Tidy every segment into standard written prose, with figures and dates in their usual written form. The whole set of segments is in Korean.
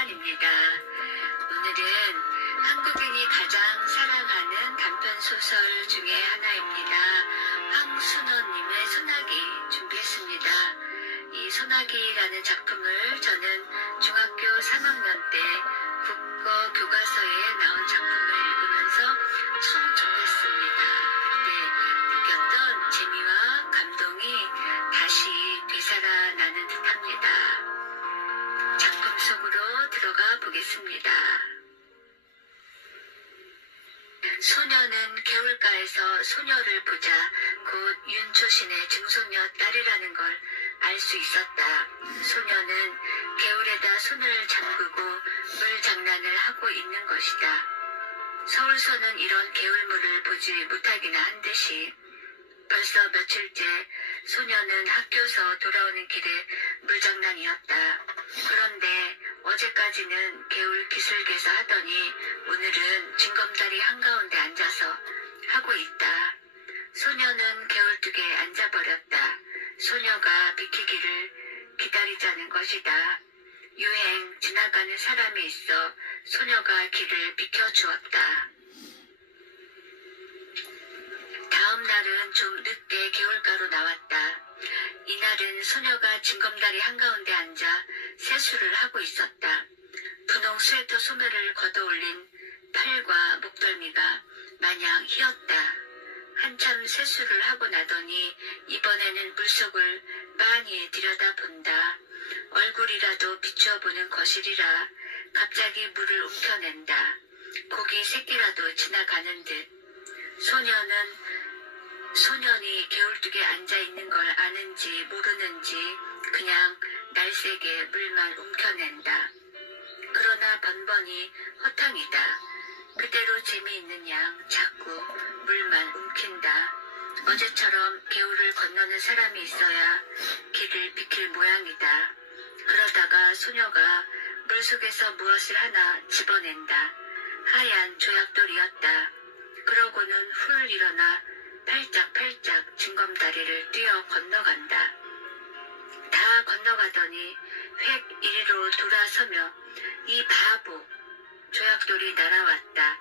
시간입니다. 오늘은 한국인이 가장 사랑하는 단편소설 중에 하나입니다. 황순원님의 소나기 준비했습니다. 이 소나기라는 작품을 저는 중학교 3학년 때 국어 교과서에 나온 작품을 읽으면서 처음 접했습니다. 그때 느꼈던 재미와 감동이 다시 되살아나는 듯합니다. 작품 속으로 들어가 보겠습니다. 소녀는 개울가에서 소녀를 보자 곧 윤초신의 증손녀 딸이라는 걸 알 수 있었다. 소녀는 개울에다 손을 잠그고 물 장난을 하고 있는 것이다. 서울서는 이런 개울물을 보지 못하기나 한 듯이 벌써 며칠째 소녀는 학교서 돌아오는 길에 물장난이었다. 그런데 어제까지는 개울 기슭에서 하더니 오늘은 징검다리 한가운데 앉아서 하고 있다. 소녀는 개울뚝에 앉아버렸다. 소녀가 비키기를 기다리자는 것이다. 유행 지나가는 사람이 있어 소녀가 길을 비켜주었다. 다음 날은 좀 늦게 개울가로 나왔다. 이날은 소녀가 징검다리 한가운데 앉아 세수를 하고 있었다. 분홍 스웨터 소매를 걷어올린 팔과 목덜미가 마냥 휘었다. 한참 세수를 하고 나더니 이번에는 물속을 빤히 들여다본다. 얼굴이라도 비추어보는 것이리라 갑자기 물을 움켜낸다. 고기 새끼라도 지나가는 듯. 소년이 개울뚝에 앉아있는 걸 아는지 모르는지 그냥 날쌔게 물만 움켜낸다. 그러나 번번이 허탕이다. 그대로 재미있는 양 자꾸 물만 움킨다. 어제처럼 개울을 건너는 사람이 있어야 길을 비킬 모양이다. 그러다가 소녀가 물속에서 무엇을 하나 집어낸다. 하얀 조약돌이었다. 그러고는 훌 일어나 팔짝팔짝 징검다리를 뛰어 건너간다. 다 건너가더니 획 이리로 돌아서며 이 바보! 조약돌이 날아왔다.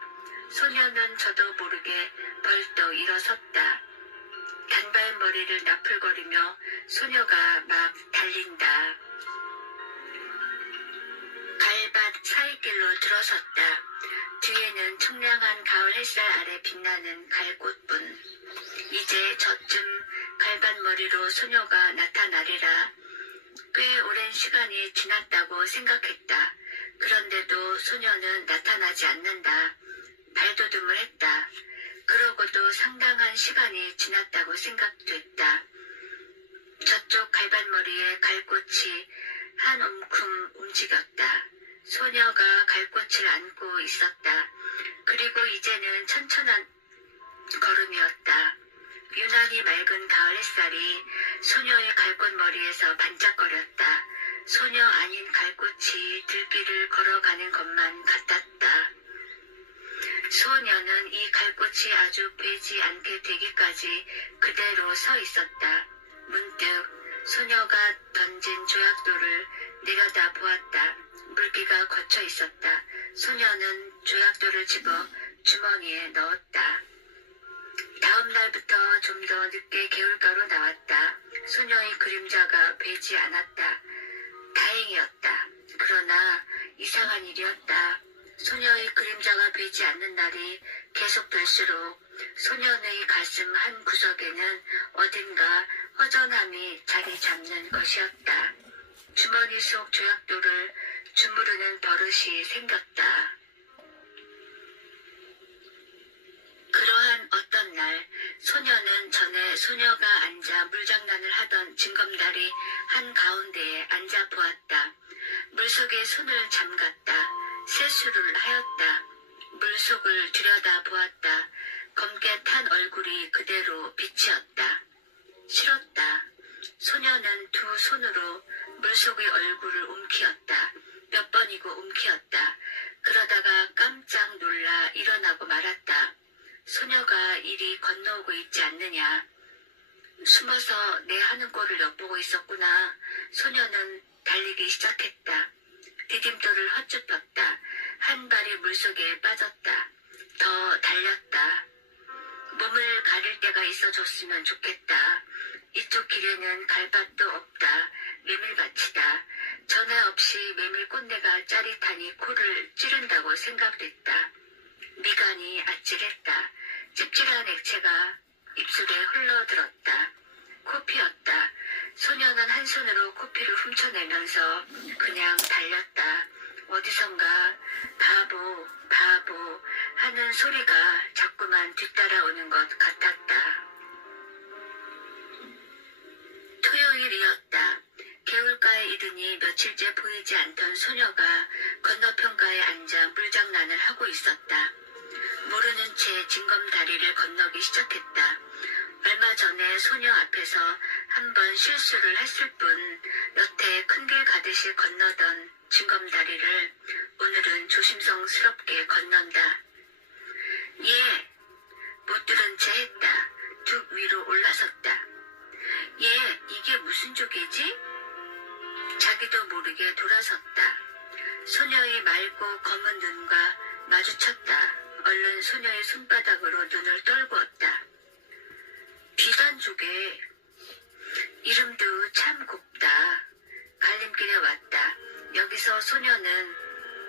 소녀는 저도 모르게 벌떡 일어섰다. 단발머리를 나풀거리며 소녀가 막 달린다. 갈밭 사이길로 들어섰다. 뒤에는 청량한 가을 햇살 아래 빛나는 갈꽃분. 이제 저쯤 갈밭머리로 소녀가 나타나리라. 꽤 오랜 시간이 지났다고 생각했다. 그런데도 소녀는 나타나지 않는다. 발돋움을 했다. 그러고도 상당한 시간이 지났다고 생각됐다. 저쪽 갈밭머리에 갈꽃이 한 움큼 움직였다. 소녀가 갈꽃을 안고 있었다. 그리고 이제는 천천한 걸음이었다. 유난히 맑은 가을 햇살이 소녀의 갈꽃머리에서 반짝거렸다. 소녀 아닌 갈꽃이 들길을 걸어가는 것만 같았다. 소녀는 이 갈꽃이 아주 베지 않게 되기까지 그대로 서 있었다. 문득 소녀가 던진 조약돌을 내려다 보았다. 물기가 거쳐 있었다. 소녀는 조약돌을 집어 주머니에 넣었다. 다음 날부터 좀 더 늦게 개울가로 나왔다. 소녀의 그림자가 배지 않았다. 다행이었다. 그러나 이상한 일이었다. 소녀의 그림자가 배지 않는 날이 계속될수록 소년의 가슴 한 구석에는 어딘가 허전함이 자리 잡는 것이었다. 주머니 속 조약돌을 주무르는 버릇이 생겼다. 그러한 어떤 날 소녀는 전에 소녀가 앉아 물장난을 하던 징검다리 한가운데에 앉아 보았다. 물속에 손을 잠갔다. 세수를 하였다. 물속을 들여다 보았다. 검게 탄 얼굴이 그대로 비치었다. 싫었다. 소녀는 두 손으로 물속의 얼굴을 움키었다. 몇 번이고 움키었다. 그러다가 깜짝 놀라 일어나고 말았다. 소녀가 이리 건너오고 있지 않느냐. 숨어서 내 하는 꼴을 엿보고 있었구나. 소녀는 달리기 시작했다. 디딤돌을 헛짚었다. 한 발이 물속에 빠졌다. 더 달렸다. 몸을 가릴 데가 있어줬으면 좋겠다. 이쪽 길에는 갈밭도 없다. 메밀밭이다. 전에 없이 메밀꽃내가 짜릿하니 코를 찌른다고 생각됐다. 미간이 아찔했다. 찝찝한 액체가 입술에 흘러들었다. 코피였다. 소녀는 한 손으로 코피를 훔쳐내면서 그냥 달렸다. 어디선가 바보 바보 하는 소리가 자꾸만 뒤따라오는 것 같았다. 토요일이었다. 개울가에 이르니 며칠째 보이지 않던 소녀가 건너편가에 앉아 물장난을 하고 있었다. 모르는 채 징검다리를 건너기 시작했다. 얼마 전에 소녀 앞에서 한 번 실수를 했을 뿐 여태 큰 길 가듯이 건너던 징검다리를 오늘은 조심성스럽게 건넌다. 예, 못 들은 채 했다. 툭 위로 올라섰다. 예, 이게 무슨 쪽이지? 자기도 모르게 돌아섰다. 소녀의 맑고 검은 눈과 마주쳤다. 얼른 소녀의 손바닥으로 눈을 떨구었다. 비단 쪽에. 이름도 참 곱다. 갈림길에 왔다. 여기서 소녀는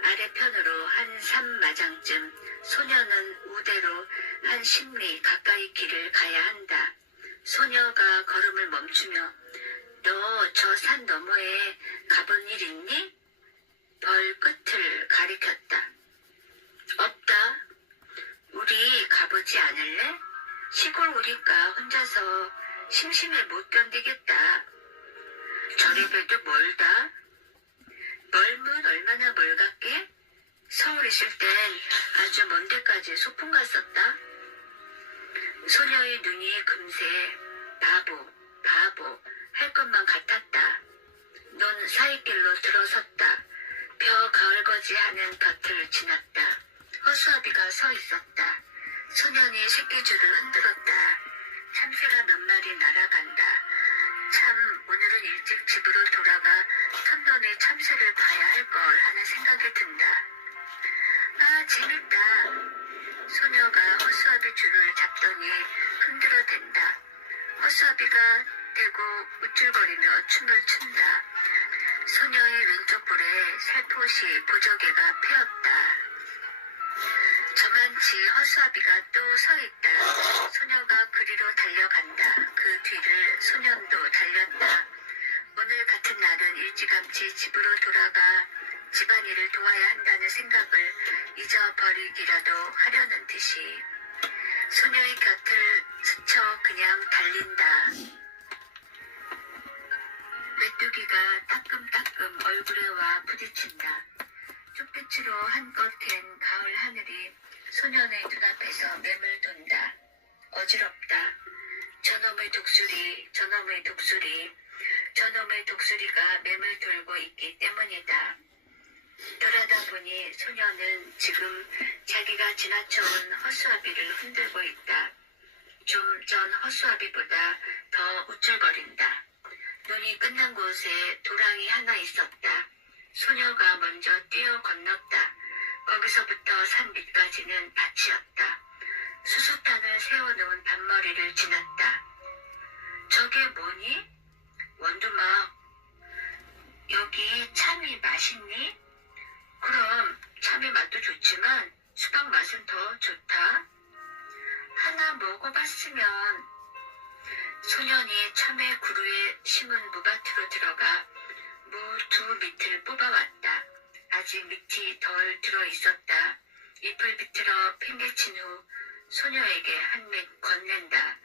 아래편으로 한 3마장쯤, 소녀는 우대로 한 10리 가까이 길을 가야 한다. 소녀가 걸음을 멈추며 너 저 산 너머에 가본 일 있니? 벌 끝을 가리켰다. 없다. 우리 가보지 않을래? 시골 오니까 혼자서 심심해 못 견디겠다. 저래봬도 멀다. 멀면 얼마나 멀갔게? 서울 있을 땐 아주 먼 데까지 소풍 갔었다. 소녀의 눈이 금세 바보 바보 할 것만 같았다. 눈 사이길로 들어섰다. 벼 가을거지 하는 곁을 지났다. 허수아비가 서 있었다. 소년이 새끼줄을 흔들었다. 참새가 몇 마리 날아간다. 참 오늘은 일찍 집으로 돌아가 턴돈에 참새를 봐야 할 걸 하는 생각이 든다. 아 재밌다. 소녀가 허수아비 줄을 잡더니 흔들어댄다. 허수아비가 대고 우쭐거리며 춤을 춘다. 소녀의 왼쪽 볼에 살포시 보조개가 패었다. 저만치 허수아비가 또 서있다. 소녀가 그리로 달려간다. 그 뒤를 소년도 달렸다. 오늘 같은 날은 일찌감치 집으로 돌아가 집안일을 도와야 한다는 생각을 잊어버리기라도 하려는 듯이 소녀의 곁을 스쳐 그냥 달린다. 메뚜기가 따끔따끔 얼굴에 와 부딪힌다. 쪽빛으로 한껏 갠 가을 하늘이 소년의 눈앞에서 맴을 돈다. 어지럽다. 저놈의 독수리, 저놈의 독수리, 저놈의 독수리가 맴을 돌고 있기 때문이다. 돌아다 보니 소녀는 지금 자기가 지나쳐온 허수아비를 흔들고 있다. 좀 전 허수아비보다 더 우쭐거린다. 눈이 끝난 곳에 도랑이 하나 있었다. 소녀가 먼저 뛰어 건넜다. 거기서부터 산 밑까지는 밭이었다. 수수탄을 세워놓은 밭머리를 지났다. 저게 뭐니? 원두막. 여기 참이 맛있니? 그럼 참이 맛도 좋지만 수박 맛은 더 좋다. 하나 먹어봤으면. 소년이 참외 구루에 심은 무밭으로 들어가 무 두 밑을 뽑아왔다. 아직 밑이 덜 들어있었다. 잎을 비틀어 팽개친 후 소녀에게 한 입 건넨다.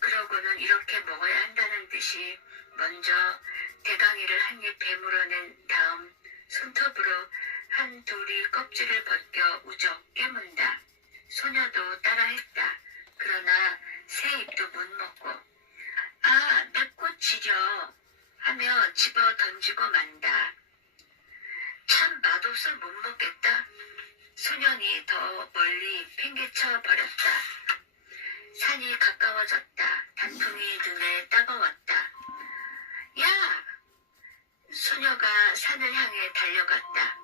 그러고는 이렇게 먹어야 한다는 듯이 먼저 대강이를 한 입 베물어낸 다음 손톱으로 한 돌이 껍질을 벗겨 우적 깨문다. 소녀도 따라했다. 그러나 새 입도 못 먹고 아, 맵고 지려 하며 집어 던지고 만다. 참 맛없어 못 먹겠다. 소년이 더 멀리 팽개쳐 버렸다. 산이 가까워졌다. 단풍이 눈에 따가웠다. 야! 소녀가 산을 향해 달려갔다.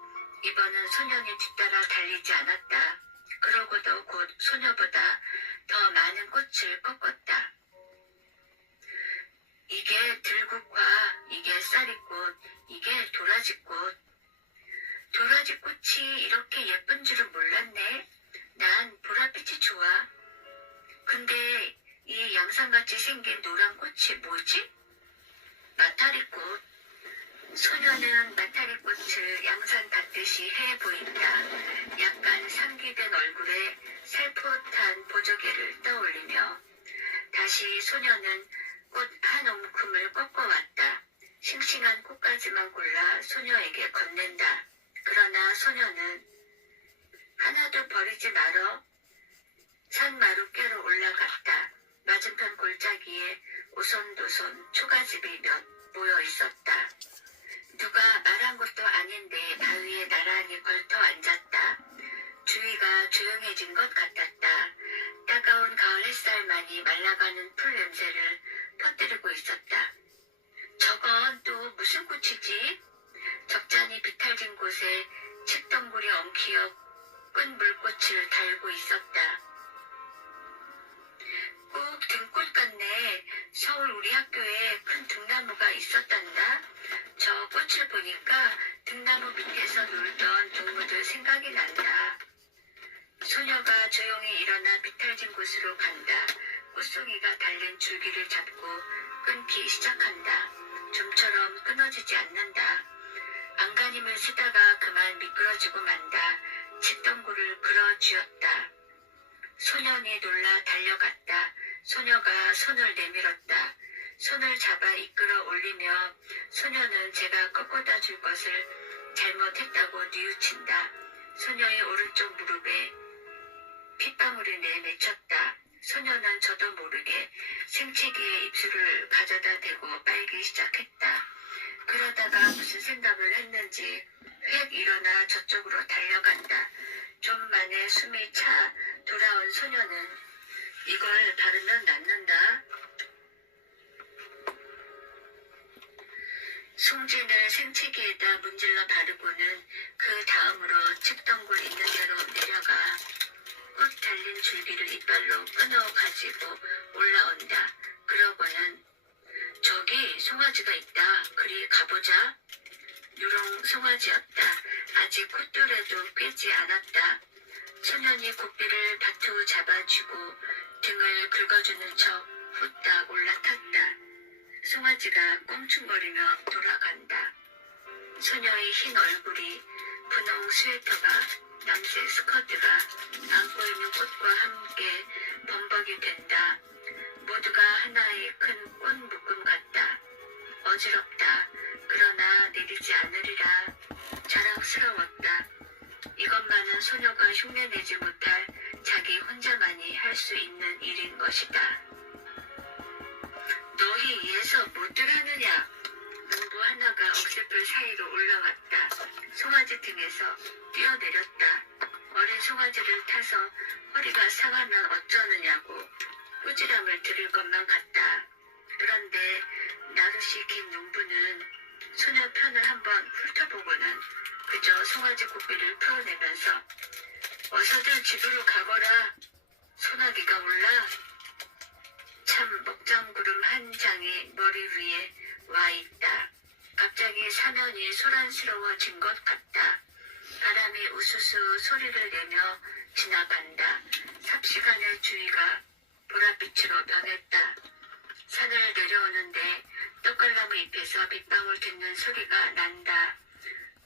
이번은 소년이 뒤따라 달리지 않았다. 그러고도 곧 소녀보다 더 많은 꽃을 꺾었다. 이게 들국화, 이게 쌀이꽃, 이게 도라지꽃. 도라지꽃이 이렇게 예쁜 줄은 몰랐네. 난 보랏빛이 좋아. 근데 이 양상같이 생긴 노란 꽃이 뭐지? 마타리꽃. 소녀는 마타리꽃을 양산 닿듯이 해 보인다. 약간 상기된 얼굴에 살포탄 보조개를 떠올리며 다시 소녀는 꽃 한 움큼을 꺾어왔다. 싱싱한 꽃가지만 골라 소녀에게 건넨다. 그러나 소녀는 하나도 버리지 말어. 산마룻개로 올라갔다. 맞은편 골짜기에 오손도손 초가집이 몇 모여 있었다. 누가 말한 것도 아닌데 바위에 나란히 걸터 앉았다. 주위가 조용해진 것 같았다. 따가운 가을 햇살만이 말라가는 풀 냄새를 퍼뜨리고 있었다. 저건 또 무슨 꽃이지? 적잖이 비탈진 곳에 칡덩굴이 엉키어 끈 물꽃을 달고 있었다. 꼭 등꽃 같네. 서울 우리 학교에 큰 등나무가 있었단다. 저 꽃을 보니까 등나무 밑에서 놀던 동무들 생각이 난다. 소녀가 조용히 일어나 비탈진 곳으로 간다. 꽃송이가 달린 줄기를 잡고 끊기 시작한다. 좀처럼 끊어지지 않는다. 안간힘을 쓰다가 그만 미끄러지고 만다. 칡덩굴을 그어쥐었다. 소년이 놀라 달려갔다. 소녀가 손을 내밀었다. 손을 잡아 이끌어 올리며 소녀는 제가 꺾어다 줄 것을 잘못했다고 뉘우친다. 소녀의 오른쪽 무릎에 핏방울이 내맺혔다. 소녀는 저도 모르게 생채기에 입술을 가져다 대고 빨기 시작했다. 그러다가 무슨 생각을 했는지 획 일어나 저쪽으로 달려간다. 좀 만에 숨이 차 돌아온 소녀는 이걸 바르면 낫는다. 송진을 생채기에다 문질러 바르고는 그 다음으로 칡덩굴 있는 대로 내려가 꽃 달린 줄기를 이빨로 끊어 가지고 올라온다. 그러고는 저기 송아지가 있다. 그리 가보자. 누렁 송아지였다. 아직 콧돌에도 꿰지 않았다. 소년이 고삐를 바투 잡아주고 등을 긁어주는 척 후딱 올라탔다. 송아지가 꽁충거리며 돌아간다. 소녀의 흰 얼굴이 분홍 스웨터가 남색 스커트가 안고 있는 꽃과 함께 범벅이 된다. 모두가 하나의 큰 꽃 묶음 같다. 어지럽다. 그러나 내리지 않으리라. 자랑스러웠다. 이것만은 소녀가 흉내내지 못할 자기 혼자만이 할 수 있는 일인 것이다. 너희 이에서 뭐들 하느냐? 농부 하나가 억새풀 사이로 올라왔다. 송아지 등에서 뛰어내렸다. 어린 송아지를 타서 허리가 상하면 어쩌느냐고 꾸지람을 들을 것만 같다. 그런데 나룻이 긴 농부는 소녀 편을 한번 훑어보고는 그저 송아지 고삐를 풀어내면서 어서들 집으로 가거라. 소나기가 올라. 참 먹장구름 한 장이 머리 위에 와 있다. 갑자기 사면이 소란스러워진 것 같다. 바람이 우수수 소리를 내며 지나간다. 삽시간에 주위가 보랏빛으로 변했다. 산을 내려오는데 떡갈나무 잎에서 빗방울 듣는 소리가 난다.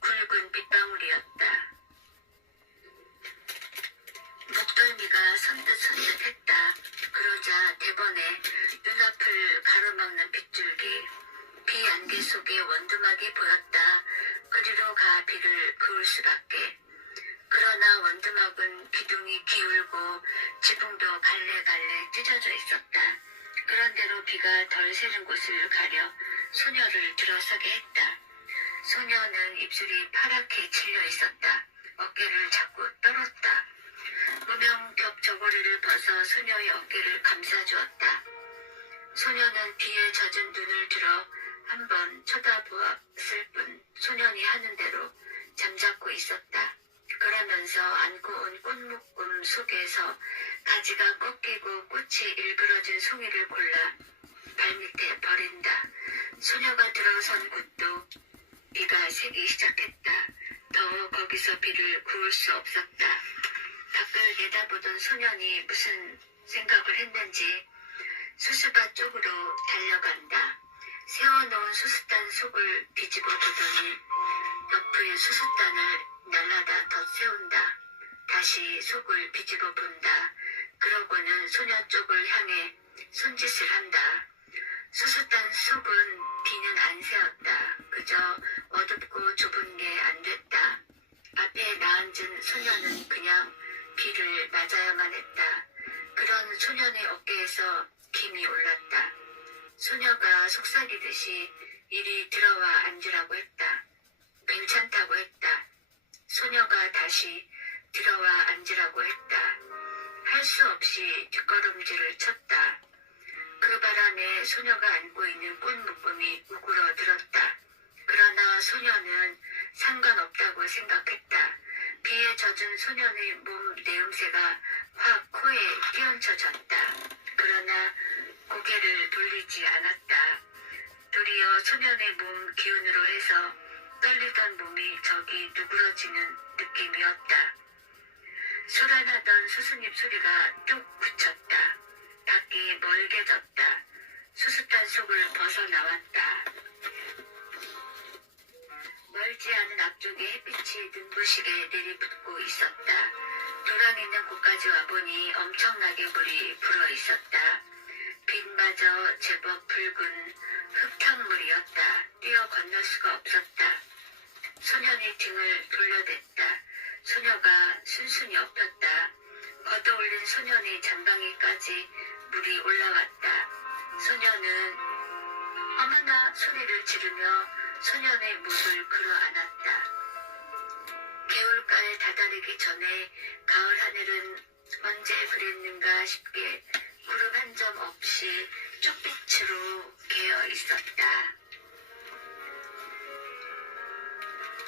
굵은 빗방울이었다. 목덜미가 선듯선듯했다. 그러자 대번에 눈앞을 가로막는 빗줄기, 비 안개 속에 원두막이 보였다. 그리로 가 비를 그을 수밖에. 그러나 원두막은 기둥이 기울고 지붕도 갈래갈래 찢어져 있었다. 그런대로 비가 덜 새는 곳을 가려 소녀를 들어서게 했다. 소녀는 입술이 파랗게 질려 있었다. 어깨를 자꾸 떨었다. 무명 겹 저고리를 벗어 소녀의 어깨를 감싸주었다. 소녀는 비에 젖은 눈을 들어 한번 쳐다보았을 뿐 소년이 하는 대로 잠자코 있었다. 그러면서 안고 온 꽃묶음 속에서 가지가 꺾이고 꽃이 일그러진 송이를 골라 발밑에 버린다. 소녀가 들어선 곳도 비가 새기 시작했다. 더 거기서 비를 구울 수 없었다. 밖을 내다보던 소년이 무슨 생각을 했는지 수수밭 쪽으로 달려간다. 세워놓은 수수단 속을 뒤집어 보더니 옆의 수수단을 날라다 덧세운다. 다시 속을 뒤집어 본다. 그러고는 소녀 쪽을 향해 손짓을 한다. 수수단 속은 비는 안 새었다. 그저 어둡고 좁은 게 안 됐다. 앞에 나앉은 소녀는 그냥 비를 맞아야만 했다. 그런 소년의 어깨에서 김이 올랐다. 소녀가 속삭이듯이 이리 들어와 앉으라고 했다. 괜찮다고 했다. 소녀가 다시 들어와 앉으라고 했다. 할 수 없이 뒷걸음질을 쳤다. 그 바람에 소녀가 안고 있는 꽃묶음이 우그러들었다. 그러나 소녀는 상관없다고 생각했다. 비에 젖은 소년의 몸 내음새가 확 코에 끼얹혀졌다. 그러나 고개를 돌리지 않았다. 도리어 소년의 몸 기운으로 해서 떨리던 몸이 저기 누그러지는 느낌이었다. 소란하던 수수잎 소리가 뚝 그쳤다. 밖이 멀게졌다. 수수탄 속을 벗어나왔다. 멀지 않은 앞쪽에 햇빛이 눈부시게 내리붙고 있었다. 도랑 있는 곳까지 와보니 엄청나게 물이 불어있었다. 빛마저 제법 붉은 흙탕물이었다. 뛰어 건널 수가 없었다. 소년이 등을 돌려댔다. 소녀가 순순히 엎였다. 걷어올린 소년의 잠방이까지 물이 올라왔다. 소녀는 어머나 소리를 지르며 소년의 목을 끌어안았다. 개울가에 다다르기 전에 가을 하늘은 언제 그랬는가 싶게 구름 한 점 없이 쪽빛으로 개어 있었다.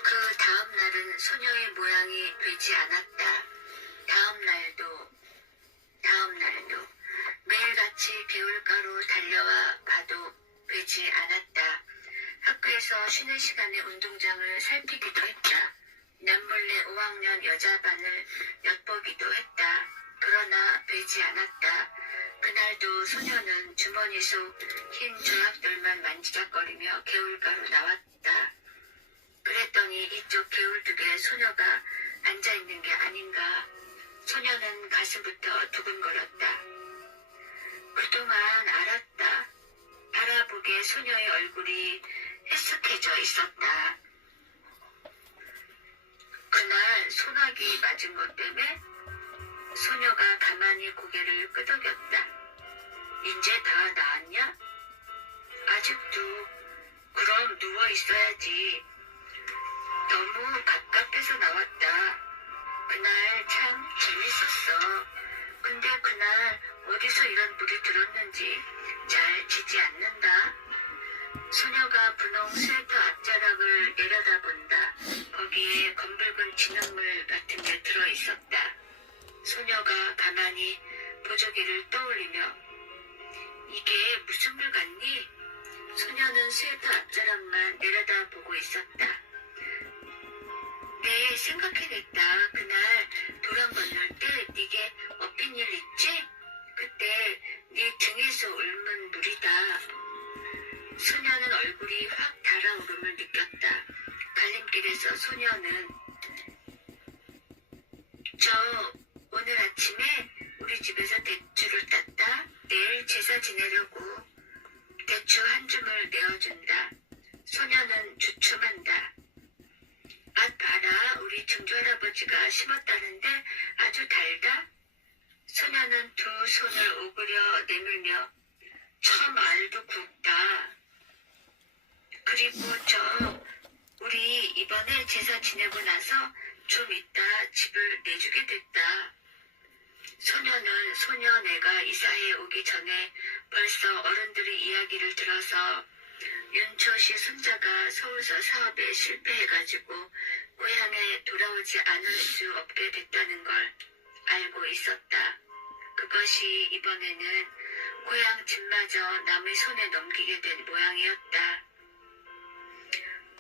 그 다음 날은 소녀의 모양이 되지 않았다. 다음 날도 매일같이 개울가로 달려와 봐도 되지 않았다. 학교에서 쉬는 시간에 운동장을 살피기도 했다. 남몰래 5학년 여자반을 엿보기도 했다. 그러나 되지 않았다. 그날도 소녀는 주머니 속 흰 조약돌만 만지작거리며 개울가로 나왔다. 그랬더니 이쪽 개울뚝에 소녀가 앉아있는 게 아닌가. 소녀는 가슴부터 두근거렸다. 그동안 알았다. 바라보게 소녀의 얼굴이 해쓱해져 있었다. 그날 소나기 맞은 것 때문에 소녀가 가만히 고개를 끄덕였다. 이제 다 나았냐? 아직도. 그럼 누워 있어야지. 너무 갑갑해서 나왔다. 그날 참 재밌었어. 근데 그날 어디서 이런 물이 들었는지 잘 지지 않는다. 소녀가 분홍 스웨터 앞자락을 내려다본다. 거기에 검붉은 진흙물 같은 게 들어있었다. 소녀가 가만히 보조개를 떠올리며 이게 무슨 물 같니? 소녀는 스웨터 앞자락만 내려다보고 있었다. 네, 생각해냈다. 그날 도랑 건널 때 네게 엎인 일 있지? 그때 네 등에서 옮은 물이다. 소녀는 얼굴이 확 달아오름을 느꼈다. 갈림길에서 소녀는 저 오늘 아침에 우리 집에서 대추를 땄다. 내일 제사 지내려고. 대추 한 줌을 내어준다. 소녀는 주춤한다. 아, 봐라. 우리 증조할아버지가 심었다는데 아주 달다. 소녀는 두 손을 오그려 내밀며 참 알도 굵다. 그리고 우리 이번에 제사 지내고 나서 좀 이따 집을 내주게 됐다. 소녀는 소녀네가 이사해 오기 전에 벌써 어른들의 이야기를 들어서 윤초씨 손자가 서울서 사업에 실패해가지고 고향에 돌아오지 않을 수 없게 됐다는 걸 알고 있었다. 그것이 이번에는 고향 집마저 남의 손에 넘기게 된 모양이었다.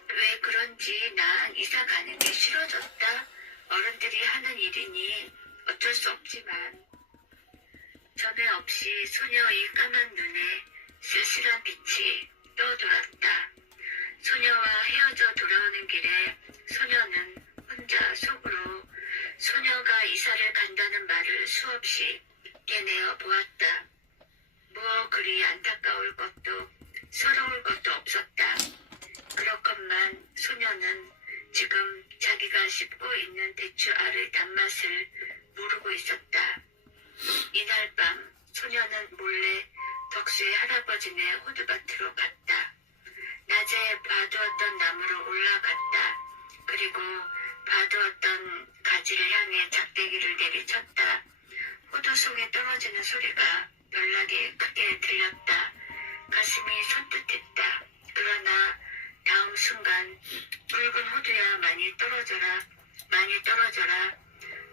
왜 그런지 난 이사 가는 게 싫어졌다. 어른들이 하는 일이니 어쩔 수 없지만 전에 없이 소녀의 까만 눈에 쓸쓸한 빛이 떠돌았다. 소녀와 헤어져 돌아오는 길에 소녀는 혼자 속으로 소녀가 이사를 간다는 말을 수없이 깨내어 보았다. 뭐 그리 안타까울 것도 서러울 것도 없었다. 그렇건만 소녀는 지금 자기가 씹고 있는 대추 알의 단맛을 모르고 있었다. 이날 밤 소녀는 몰래 덕수의 할아버지네 호두밭으로 갔다. 낮에 봐두었던 나무로 올라갔다. 그리고 봐두었던 가지를 향해 작대기를 내리쳤다. 호두송이 떨어지는 소리가 연락이 크게 들렸다. 가슴이 선뜻했다. 그러나 다음 순간 붉은 호두야 많이 떨어져라, 많이 떨어져라.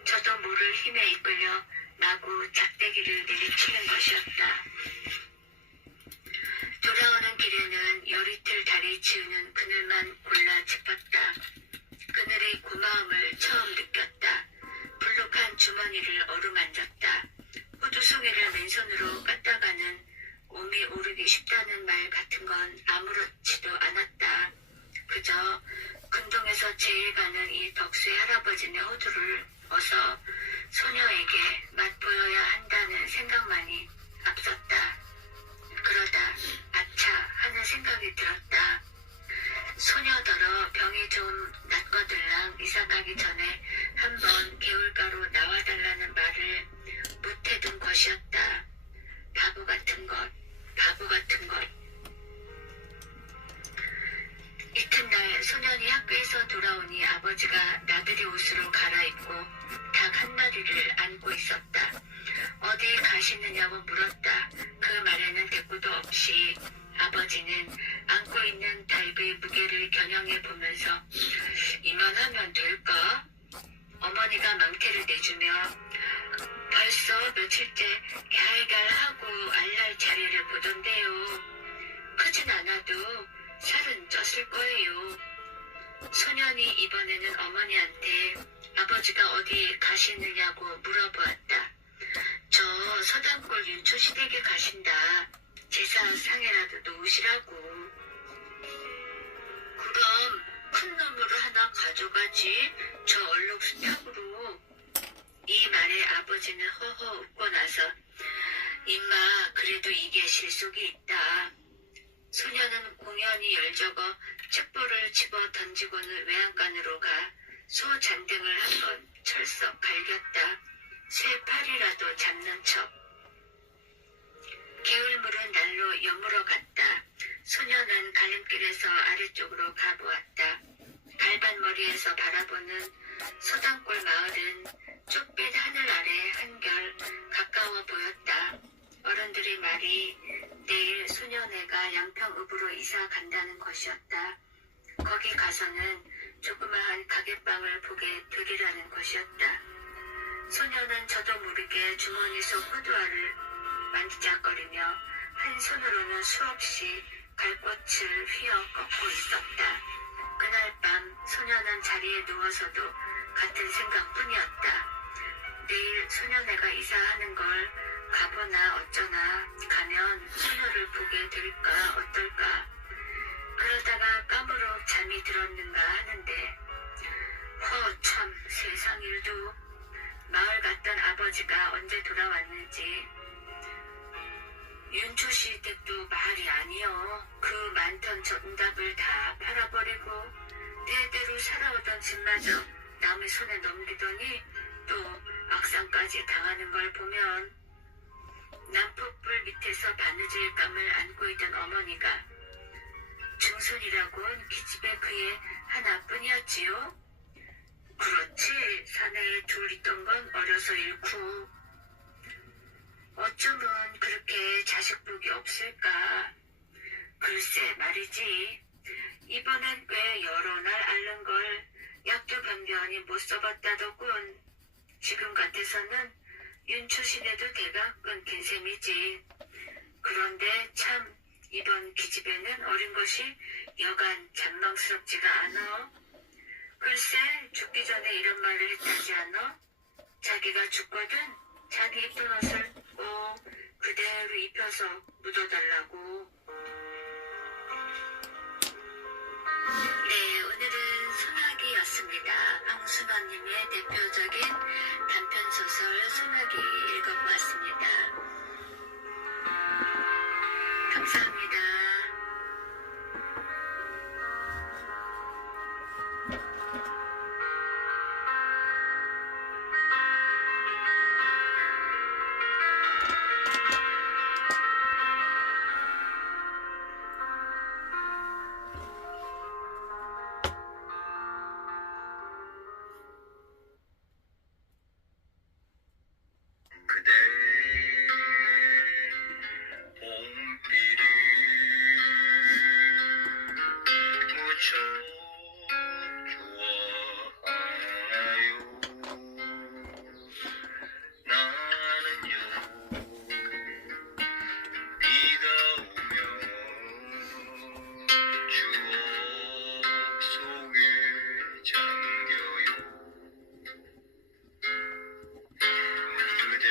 저도 모를 힘에 이끌려 마구 작대기를 내리치는 것이었다. 돌아오는 길에는 열이틀 다리 치우는 그늘만 골라 짚었다. 그늘의 고마움을 처음 느꼈다. 불룩한 주머니를 어루만졌다. 호두송이를 맨손으로 깠다가는 몸이 오르기 쉽다는 말 같은 건 아무렇지도 않았다. 그저 근동에서 제일 가는 이 덕수의 할아버지네 호두를 어서 소녀에게 맛보여야 한다는 생각만이 앞섰다. 그러다 아차 하는 생각이 들었다. 소녀더러 병이 좀 낫거들랑 이사 가기 전에 한번 개울가로 나와달라는 말을 못해둔 것이었다. 바보 같은 것, 바보 같은 것. 이튿날 소년이 학교에서 돌아오니 아버지가 나들이 옷으로 갈아입고 닭 한 마리를 안고 있었다. 어디 가시느냐고 물었다. 그 말에는 대꾸도 없이 아버지는 안고 있는 닭의 무게를 겨냥해 보면서 이만하면 될까? 어머니가 망태를 내주며 벌써 며칠째 갸알갸알하고 알날 자리를 보던데요. 크진 않아도 살은 쪘을 거예요. 소년이 이번에는 어머니한테 아버지가 어디 가시느냐고 물어보았다. 저 서당골 윤초시댁에 가신다. 제사상에라도 놓으시라고. 그럼 큰 놈으로 하나 가져가지. 저 얼룩 수탉으로. 이 말에 아버지는 허허 웃고 나서 임마 그래도 이게 실속이 있다. 소녀는 공연히 열적어 책보를 집어 던지고는 외양간으로 가 소 잔등을 한번 철썩 갈겼다. 새 팔이라도 잡는 척. 개울물은 날로 여물어 갔다. 소녀는 갈림길에서 아래쪽으로 가보았다. 갈반머리에서 바라보는 서당골 마을은 쪽빛 하늘 아래 한결 가까워 보였다. 어른들의 말이 내일 소녀네가 양평읍으로 이사 간다는 것이었다. 거기 가서는 조그마한 가게방을 보게 되리라는 것이었다. 소녀는 저도 모르게 주머니 속 호두알을 만지작거리며 한 손으로는 수없이 갈꽃을 휘어 꺾고 있었다. 그날 밤 소녀는 자리에 누워서도 같은 생각뿐이었다. 내일 소녀네가 이사하는 걸 가보나 어쩌나 가면 소녀를 보게 될까 어떨까. 그러다가 까무룩 잠이 들었는가 하는데 참 세상 일도. 마을 갔던 아버지가 언제 돌아왔는지. 윤초씨 댁도 말이 아니여. 그 많던 전답을 다 팔아버리고 대대로 살아오던 집마저 남의 손에 넘기더니 또 악상까지 당하는 걸 보면 난폭불 밑에서 바느질감을 안고 있던 어머니가 증손이라곤 기집애 그의 하나뿐이었지요. 그렇지. 사내에 둘 있던 건 어려서 잃고. 어쩌면 그렇게 자식 복이 없을까. 글쎄 말이지. 이번엔 꽤 여러 날 앓는 걸 약도 변변히 못 써봤다더군. 지금 같아서는 윤초신에도 대가 끊긴 셈이지. 그런데 참 이번 기집애는 어린 것이 여간 장망스럽지가 않아. 글쎄 죽기 전에 이런 말을 했다지 않아? 자기가 죽거든 자기 입던 옷을 꼭 그대로 입혀서 묻어달라고. 네, 오늘은 소나기였습니다. 황순원님의 대표적인 단편소설 소나기 읽어보았습니다. 감사합니다. 그대 봄비를 무척 좋아하나요? 나는요 비가 오면 추억 속에 잠겨요. 그댈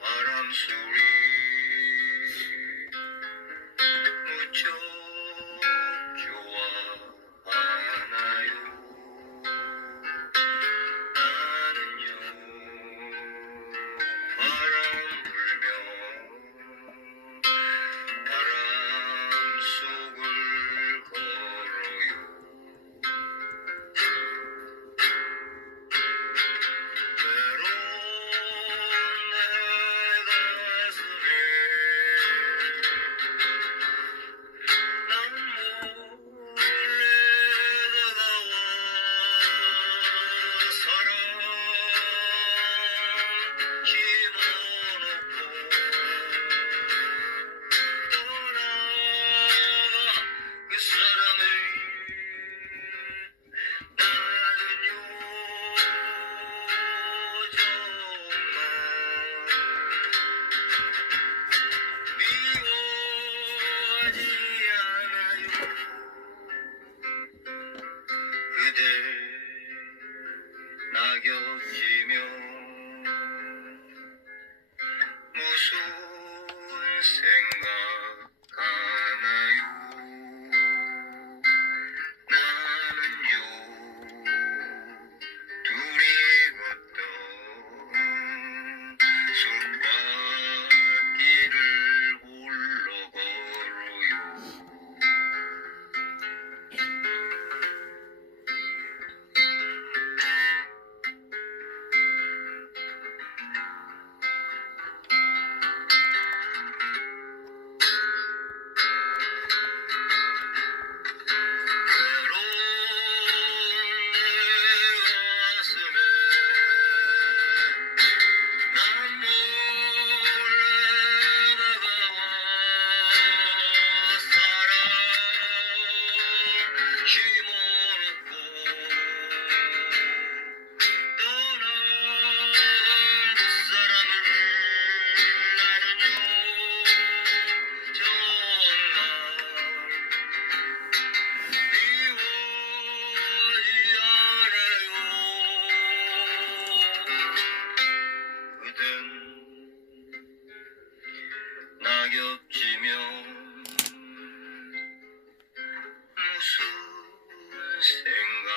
바람소리 무척 좋아하나요? 나는요 바람 불면 바람 속을 걸어요. 외로운 내 가슴에 난 몰래 다가와 사랑 심어놓고 떠나가 그 사람을 나는요 정말 미워하지 않아요. 그대 낙엽지면 무슨 생각하나요? 나는요 둘이 걷던 숲밭길을 홀로 걸어요. 낙엽지면 무슨 생각